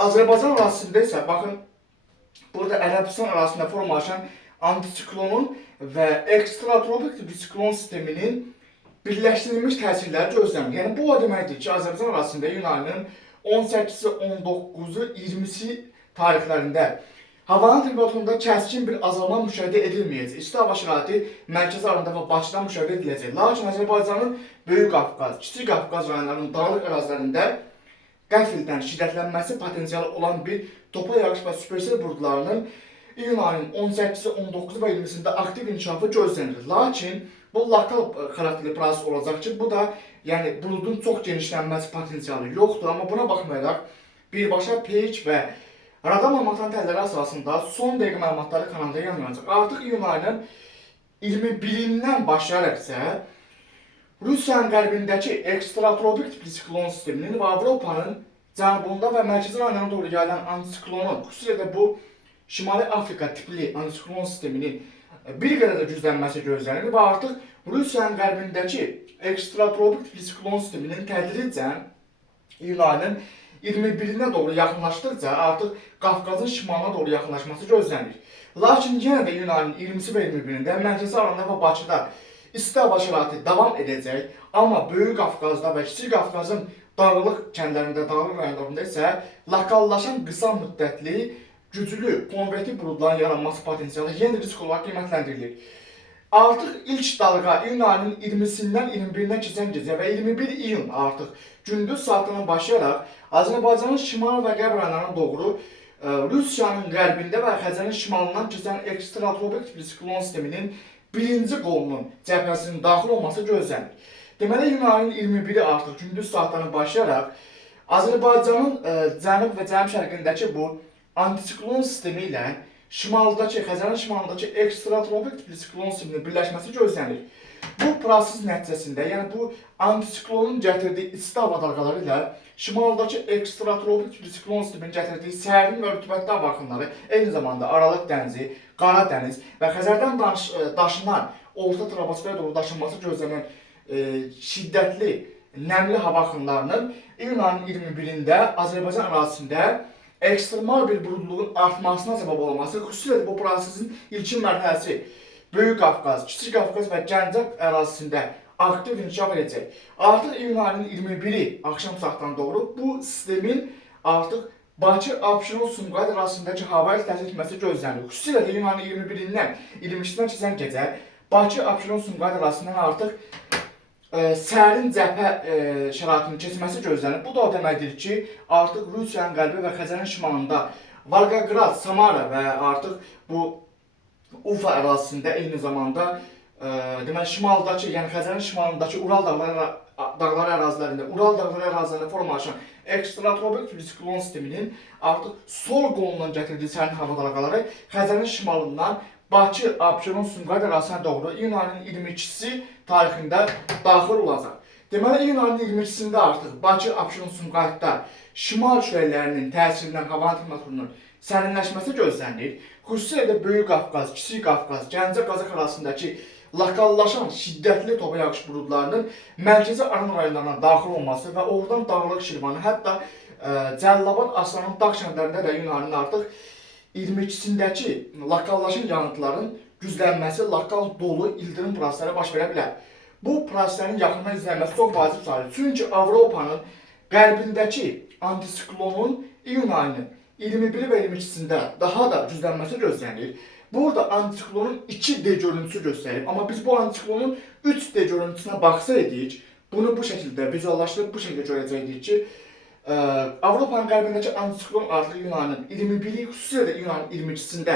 Azərbaycan ərazisində isə baxın, burada Ərəbistan ərazisində formalaşan antisiklonun və ekstratropik siklon sisteminin birləşdirilmiş təsirləri gözlənilir. Yəni bu o deməkdir ki, Azərbaycan ərazisində iyun ayının 18-i, 19-u, 20-si tarixlərində havanın temperaturunda kəskin bir azalma müşahidə edilməyəcək. İsti hava şəraiti Mərkəzi Aralanda və Bakıda müşahidə ediləcək. Lakin Azərbaycanın Böyük Qafqaz, Kiçik Qafqaz rayonlarının dağlıq ərazilərində qəfildən şiddətlənməsi potensialı olan bir topa yağış və supersel buludlarının iyun ayının 18-i, 19-u və 20-sində aktiv inkişafı gözlənilir. Lakin bu lokal xarakterli proses olacaq ki, bu da yəni buludun çox genişlənməsi potensialı yoxdur. Amma buna baxmayaraq birbaşa peyk və radar məlumatların təlləri əsasında son dəqiqə məlumatları kanalda yayınlanacaq. Artıq iyun ayının 21-dən başlayaraq isə Rusiyanın qərbindəki ekstratropik tipli siklon sisteminin və Avropanın cənubunda və mərkəzi rayonlarına doğru yayılan antisiklonun, xüsusilə də bu Şimali Afrika tipli antisiklon sisteminin bir qədər də güclənməsi gözlənilir və artıq Rusiyanın qərbindəki ekstratropik tipli siklon sisteminin tədricən iyun ayının 21-nə doğru yaxınlaşdıqca artıq Qafqazın şimalına doğru yaxınlaşması gözlənilir. Lakin yenə də iyun ayının 20-si və 21-də mərkəzi Aralanda və Bakıda isti hava şəraiti davam edəcək, amma Böyük Qafqazda və Kiçik Qafqazın dağlıq kəndlərində, dağlıq rayonlarında isə lokallaşan qısa müddətli güclü konvertiv buludların yaranması potensialı yeni risk olaraq qiymətləndirilir. Artıq ilk dalğa iyun ayının 20-sindən 21-nə keçən gecə və 21 iyun artıq gündüz saatından başlayaraq Azərbaycanın şimal və qərb rayonlarına doğru Rusiyanın qərbində və Xəzərin şimalından keçən ekstratropik tipli siklon sisteminin birinci qolunun cəbhəsinin daxil olması gözlənilir. Deməli, iyun ayının 21-i artıq gündüz saatlarına başlayaraq Azərbaycanın cənub və cənub şərqindəki bu antisiklon sistemi ilə şimaldakı, Xəzərin şimalındakı ekstratropik tipli siklon sisteminin birləşməsi gözlənilir. Bu proses nəticəsində, yəni bu antisiklonun gətirdiyi isti hava dalğaları ilə şimaldakı ekstratropik tipli siklon sisteminin gətirdiyi sərin və rütubətli hava axınları, eyni zamanda Aralıq dənizi, Qara dəniz və Xəzərdən daşınan orta troposferə doğru daşınması gözlənilən şiddətli, nəmli hava axınlarının iyun ayının 21-də Azərbaycan ərazisində ekstremal bir buludluluğun artmasına səbəb olması, xüsusilə bu prosesin ilkin mərhələsi Böyük Qafqaz, Kiçik Qafqaz və Gəncə ərazisində aktiv inkişaf edəcək. Artıq iyun ayının 21-i axşam saatlarına doğru bu sistemin artıq Bakı, Abşeron, Sumqayıt arasındakı havayı təsir etməsi gözlənilir. Xüsusilə də iyun ayının 21-dən 22-dən keçən gecə Bakı, Abşeron, Sumqayıt arasından artıq sərin cəbhə şəraitinin keçməsi gözlənir. Bu da o deməkdir ki, artıq Rusiyanın qərbi və Xəzərin şimalında Volqograd, Samara və artıq bu Ufa ərazisində eyni zamanda deməli şimaldakı, yəni Xəzərin şimalındakı Ural dağları ərazilərində, Ural dağları ərazilərində formalaşan ekstratropik siklon sisteminin artıq sol qolundan gətirdiyi sərin hava dalğaları Xəzərin şimalından Bakı, Abşeron, Sumqayıt ərazisinə doğru iyun ayının 22-si tarixində daxil olacaq. Deməli, iyun ayının 22-sində artıq Bakı, Abşeron, Sumqayıtda şimal küləklərinin təsirindən havanın temperaturunun sərinləşməsi gözlənilir. Xüsusilə də Böyük Qafqaz, Kiçik Qafqaz, Gəncə, Qazax arasındakı lokallaşan şiddətli topa yağış buludlarının mərkəzi Aran rayonlarına daxil olması və oradan Dağlıq Şirvanı, hətta Cəlilabad, Aslanın dağ kəndlərində də iyun ayının artıq 22-sindəki lokallaşan yağıntıların güclənməsi, lokal dolu, ildırım prosesləri baş verə bilər. Bu proseslərin yaxından izlənməsi çox vacib sayılır. Çünki Avropanın qərbindəki antisiklonun iyun ayının 21 və 22-sində daha da güclənməsi gözlənilir. Burada antisiklonun 2D görüntüsü göstərir. Amma biz bu antisiklonun 3D görüntüsünə baxsaydik, bunu bu şəkildə vizuallaşdırıb bu şəkildə görəcəkdik ki, Avropanın qərbindəki antisiklon artıq iyun ayının 21-i, xüsusilə də iyun ayının 22-sində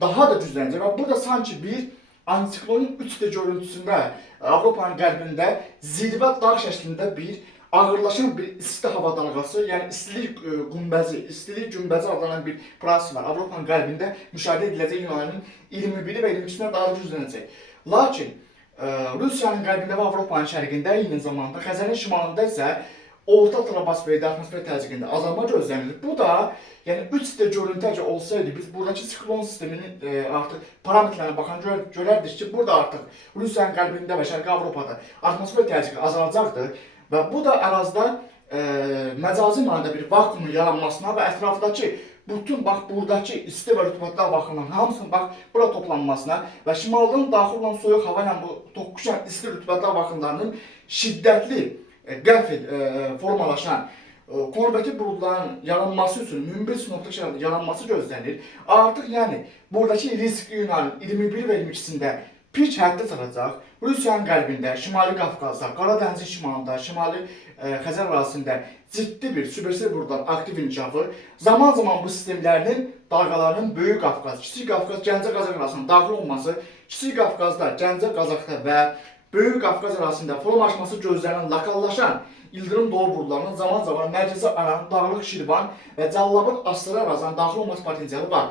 daha da güclənəcək və burada sanki bir antisiklonun 3D görüntüsündə Avropanın qərbində zirvə dağ şəklində bir ağırlaşan bir isti hava dalğası, yəni istilik günbəzi adlanan bir proses var. Avropanın qərbində müşahidə ediləcək iyun ayının 21-i və 22-sində daha da güclənəcək. Lakin Rusiyanın qərbində və Avropanın şərqində, eyni zamanda Xəzərin şimalında isə orta troposferdə, atmosfer təzyiqində azalma gözlənilir. Bu da, yəni 3D görüntü olsaydı, biz buradakı siklon sisteminin artıq parametrlərinə baxan görərdik ki, burada artıq Rusiyanın qərbində və Şərqi Avropada atmosfer təzyiqi azalacaqdır və bu da ərazidə məcazi mənada bir vakuumun yaranmasına və ətrafdakı bütün bax buradakı isti və rütubətli vakuumların hamısının bax bura toplanmasına və şimaldan daxil olan soyuq hava ilə bu toqquşan isti rütubətli vakuumlarının şiddətli qəfil formalaşan konvektiv buludların yaranması üçün münbir sinoptik şəraitdə yaranması gözlənilir. Artıq yəni buradakı risk iyunların 21 və 22-sində pik həddə çatacaq. Rusiyanın qərbində, Şimali Qafqazda, Qara dənizin şimalında, Şimali Xəzər ərazisində ciddi bir submersiv buludların aktiv inkişafı, zaman-zaman bu sistemlərinin dalğalarının Böyük Qafqaz, Kiçik Qafqaz, Gəncə Qazax arasında daxil olması, Kiçik Qafqazda, Gəncə Qazaxda və Böyük Qafqaz arasında formalaşması gözlənilən lokallaşan ildırım dolu buludlarının zaman-zaman Mərkəzi Aran, Dağlıq Şirvan və Cəllabad Astara arasında daxil olması potensialı var.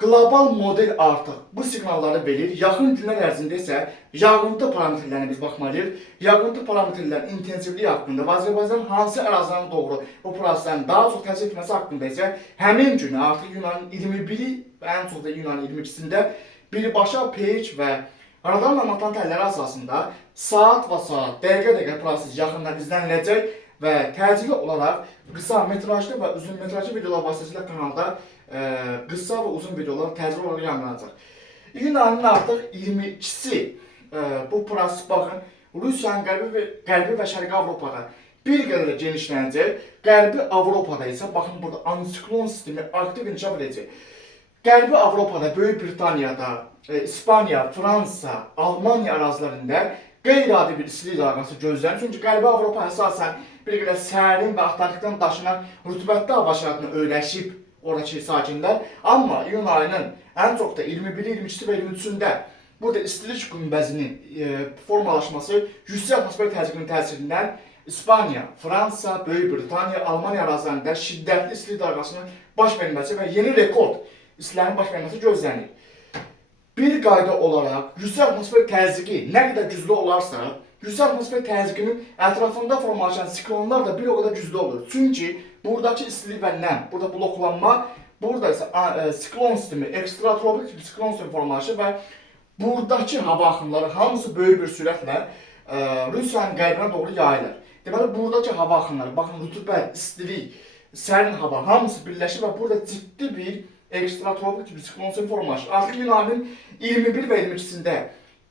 Qlobal model artıq bu siqnalları verir. Yaxın günlər ərzində isə yağıntı parametrlərinə biz baxmalıyıq. Yağıntı parametrlərinin intensivliyi haqqında və Azərbaycanın hansı ərazilərinə doğru bu proseslərin daha çox təsir etməsi haqqında isə həmin günü artıq iyunun 21-i və ən çox da iyunun 22-sində birbaşa pH və radarla matan təlləri əsasında saat və saat, dəqiqə-dəqiqə proses yaxından izləniləcək və təcili olaraq qısa metrajlı və uzun metrajlı videolar vasitəsilə kanalda qısa və uzun videolar təcili olaraq yayımlanacaq. İyun ayının artıq 22-si bu proses baxın Rusiyanın qərbi və şərqi Avropada bir qədər genişlənəcək. Qərbi Avropada isə baxın burada antitsiklon sistemi aktiv inkişaf edəcək. Qərbi Avropada, Böyük Britaniyada, İspaniya, Fransa, Almaniya ərazilərində qeyri-adi bir istilik dalğası gözlənir. Çünki Qərbi Avropa əsasən bir qədər sərin və Atlantikdən daşınan rütubətli hava şəraitinə öyrəşib oradakı sakinlər. Amma iyun ayının ən çox da 21, 22 və 23-də burada istilik günbəzinin formalaşması yüksək atmosfer təzyiqinin təsirindən İspaniya, Fransa, Böyük Britaniya, Almaniya ərazilərində şiddətli istilik dalğasının baş verməsi və yeni rekord istilərin baş verməsi gözlənir. Bir qayda olaraq yüksək atmosfer təzyiqi nə qədər güclü olarsa, yüksək atmosfer təzyiqinin ətrafında formalaşan siklonlar da bir o qədər güclü olur. Çünki buradakı istilik və nəm, burada bloklanma, burada isə siklon sistemi, ekstratropik siklon sistemi formalaşır və buradakı hava axınları hamısı böyük bir sürətlə Rusiyanın qərbinə doğru yayılır. Deməli, buradakı hava axınları, baxın, rütubət, istilik, sərin hava hamısı birləşir və burada ciddi bir ekstratropik siklon sistemi formalaşır. Artıq iyun ayının 21 və 22-sində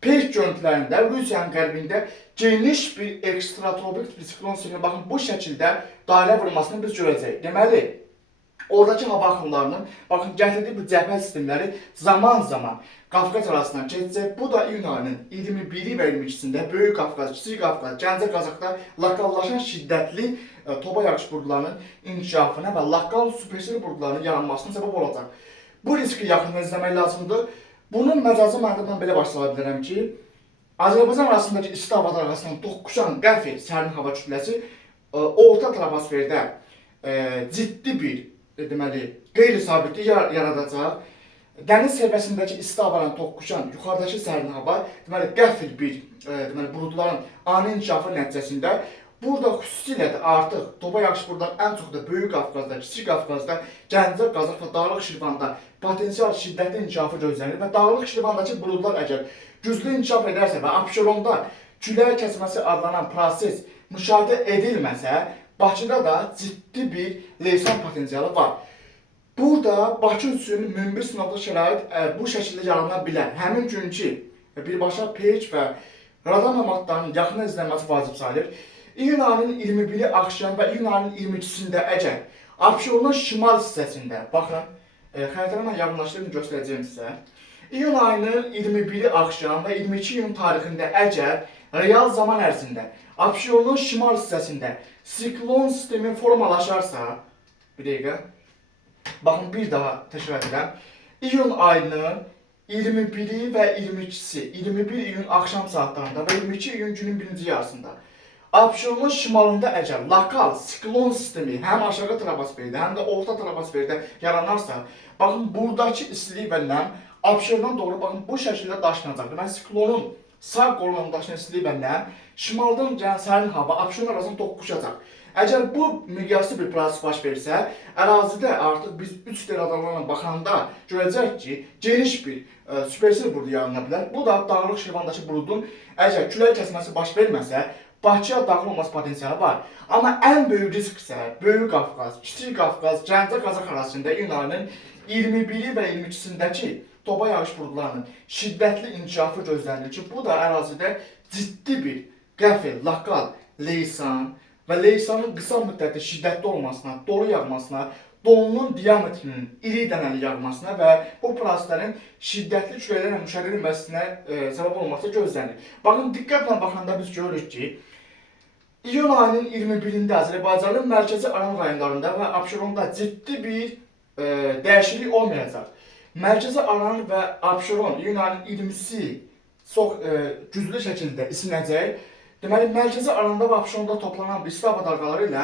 peyk görüntülərində Rusiyanın qərbində geniş bir ekstratropik siklon sistemine baxın bu şəkildə dairə vurmasını biz görəcəyik. Deməli, oradakı hava axınlarının baxın gətirdiyi bu cəbhə sistemləri zaman-zaman Qafqaz arasından keçəcək. Bu da iyun ayının 21-i və 22-sində Böyük Qafqaz, Kiçik Qafqaz, Gəncə Qazaxda lokallaşan şiddətli topa yağış buludlarının inkişafına və lokal supersili buludlarının yaranmasına səbəb olacaq. Bu riski yaxından izləmək lazımdır. Bunun məcazi mənada belə başlaya bilərəm ki, Azərbaycan arasındakı isti hava dalğasından toqquşan qəfil sərin hava kütləsi orta troposferdə ciddi bir deməli qeyri-sabitlik yaradacaq. Dəniz səviyyəsindəki isti havadan toqquşan yuxarıdakı sərin hava deməli qəfil bir deməli buludların ani inkişafı nəticəsində burada xüsusilə də artıq topa yağış buludları ən çox da Böyük Qafqazda, Kiçik Qafqazda, Gəncə, Qazax və Dağlıq Şirvanda potensial şiddətli inkişafı gözlənilir və Dağlıq Şirvandakı buludlar əgər güclü inkişaf edərsə və Abşeronda küləyə kəsməsi adlanan proses müşahidə edilməsə, Bakıda da ciddi bir leysan potensialı var. Burada Bakı üçün münbir sınavlı şərait bu şəkildə yarana bilər. Həmin günkü birbaşa peyk və radar məlumatlarının yaxından izlənməsi vacib sayılır. İyun ayının 21-i axşam və iyun ayının 22-sində əgər Abşeronun şimal hissəsində, baxın, xəritələ yaxınlaşdırıb göstərəcəyim sizə. İyun ayının 21-i axşam və 22 iyun tarixində əgər real zaman ərzində Abşeronun şimal hissəsində siklon sistemi formalaşarsa, bir dəqiqə, baxın bir daha təkrar edirəm. İyun ayının 21-i və 22-si, 21 iyun axşam saatlarında və 22 iyun günün birinci yarısında Abşeronun şimalında əgər lokal siklon sistemi həm aşağı troposferdə, həm də orta troposferdə yaranarsa, baxın buradakı istilik və nəm Abşerondan doğru baxın bu şəkildə daşınacaq. Deməli, siklonun sağ qolundan daşınan istilik və nəm şimaldan gələn sərin hava Abşeron arasında toqquşacaq. Əgər bu miqyaslı bir proses baş verirsə, ərazidə artıq biz 3D radarlarla baxanda görəcək ki, geniş bir supersel buludu yarana bilər. Bu da Dağlıq Şirvandakı buludun əgər küləyə kəsməsi baş verməsə, Bakıya daxil olması potensialı var. Amma ən böyük risk isə Böyük Qafqaz, Kiçik Qafqaz, Gəncə Qazax arasında iyun ayının 21-i və 22-sindəki topa yağış buludlarının şiddətli inkişafı gözlənilir ki, bu da ərazidə ciddi bir qəfil, lokal leysan və leysanın qısa müddətli şiddətli olmasına, dolu yağmasına, dolunun diametrinin iri dənəli yağmasına və bu proseslərin şiddətli küləklərlə müşahidə edilməsinə səbəb olması gözlənilir. Baxın, diqqətlə baxanda biz görürük ki, iyun ayının 21-də Azərbaycanın mərkəzi Aran rayonlarında və Abşeronda ciddi bir dəyişiklik olmayacaq. Mərkəzi Aran və Abşeron iyun ayının 20-si çox güclü şəkildə isinəcək. Deməli, mərkəzi Aranda və Abşeronda toplanan isti hava dalğaları ilə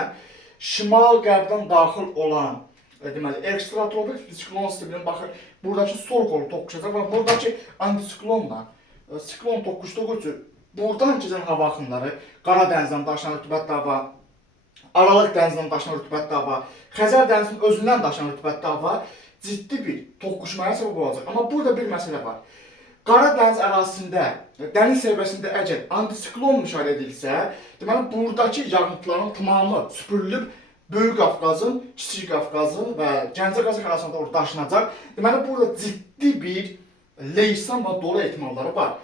şimal-qərbdən daxil olan deməli, ekstratropik siklon sisteminin baxın, buradakı sol qolu toqquşacaq və buradakı antisiklonla siklon toqquşduğu üçün buradan keçən hava axınları Qara dənizdən daşınan rütubətli hava, Aralıq dənizindən daşınan rütubətli hava, Xəzər dənizinin özündən daşınan rütubətli hava ciddi bir toqquşmaya səbəb olacaq. Amma burada bir məsələ var. Qara dəniz ərazisində, dəniz səviyyəsində əgər antisiklon müşahidə edilsə, deməli, buradakı yağıntıların tamamı süpürülüb Böyük Qafqazın, Kiçik Qafqazın və Gəncə Qazax arasında orada daşınacaq. Deməli, burada ciddi bir leysan və dolu ehtimalları var.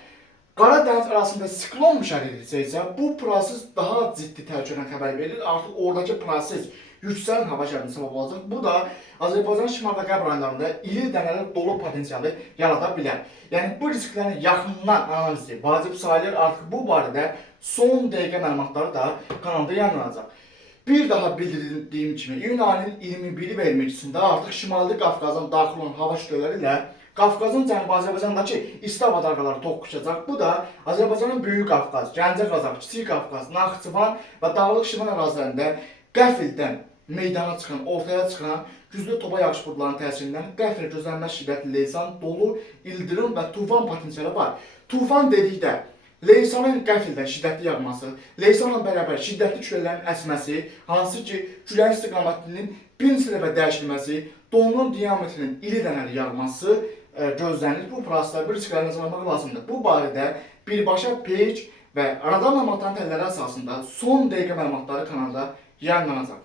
Qara dəniz arasında siklon müşahidə edilsə, bu proses daha ciddi təhlükədən xəbər verir. Artıq oradakı proses yüksələn hava şəraitinin səbəb olacaq. Bu da Azərbaycan şimal və qərb rayonlarında iri dənəli dolu potensialı yarada bilər. Yəni, bu risklərin yaxından analizi vacib sayılır. Artıq bu barədə son dəqiqə məlumatları da kanalda yayınlanacaq. Bir daha bildirdiyim kimi, iyun ayının 21-i və 22-sində artıq Şimali Qafqazdan daxil olan hava kütlələri ilə Qafqazın Cənubi Azərbaycandakı isti hava dalğaları toqquşacaq. Bu da Azərbaycanın Böyük Qafqaz, Gəncə Qazax, Kiçik Qafqaz, Naxçıvan və Dağlıq Şimal ərazilərində qəfildən meydana çıxan, ortaya çıxan güclü topa yağış buludlarının təsirindən qəfil gözlənilməz şiddətli leysan, dolu, ildırım və tufan potensialı var. Tufan dedikdə leysanın qəfildən şiddətli yağması, leysanla bərabər şiddətli küləklərin əsməsi, hansı ki, küləyin istiqamətinin bir neçə dəfə dəyişilməsi, dolunun diametrinin iri dənəli yağması gözlənilir. Bu proseslər bir riskləri nəzərə almaq lazımdır. Bu barədə birbaşa page və aradan məlumatların təlləri əsasında son dəqiqə məlumatları kanalda yayınlanacaq.